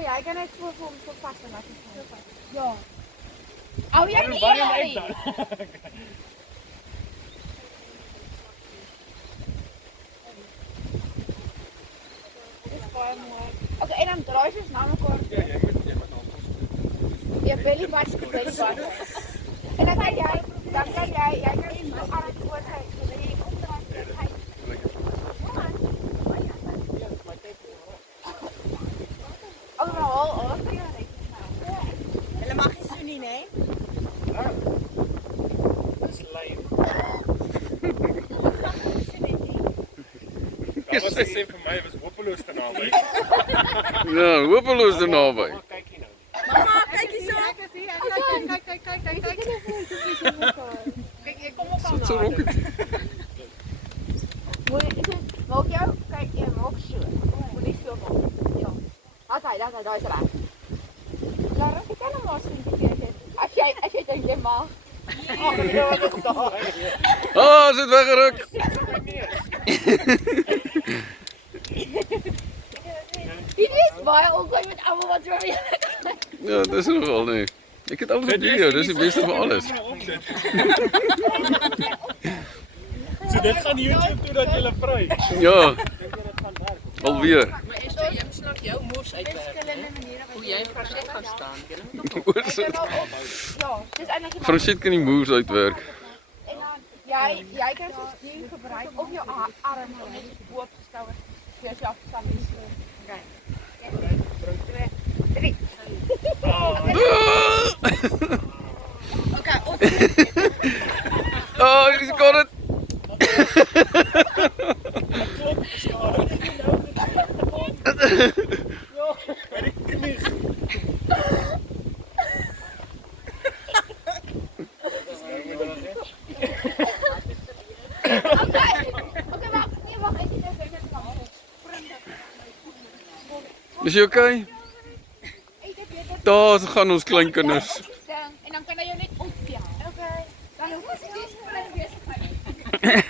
jij kan net voor vasten laten gaan. Ja. Oh, jij niet eerder. Oké, en dan draai je eens naar elkaar. Ja, jij moet nou vast. Je belly button, belly button. En dan kan jij kan in de arm voor Hulle mag nie so nie, né? Dis lyn. Dat was gesê vir my was hopeloos te naby. Ja, hopeloos te naby. Maar kyk hier nou. Mamma, kyk hier so. Kijk, je komt op Sit so rocket. Maak jou, kijk, je maak so. Moet niet veel maken. Ja. Daar is raar. Daarom ik kan hem maar zien. Als jij denkt, je mag. Ah, zit weggeruk. Dit is baie ongelukkig met allemaal wat zo. Ja, dat is er wel, nee. Ik heb alles op video, dat is het beste van alles. So dit gaan YouTube toe dat jy vry. Ja, alweer. Maar is jy moet nog jou moves uitwerk. Hoe jy vir sit gaan staan. Hoe is het? Ja, het is eigenlijk Franchet kan die moves uitwerk. En dan, jij kan zo'n stuur gebruiken op je arm om net boord te stellen. Dus je af te staan is. Oké. 3. Okay, op. Oh, he's got it. By die knie. Oké, wacht. Nee, wacht. Ik zit even net aan. Is jy okay? Daar gaan ons kleinkinders. En dan kan hij je niet opjagen. Oké. Dan hoef je niet te springen.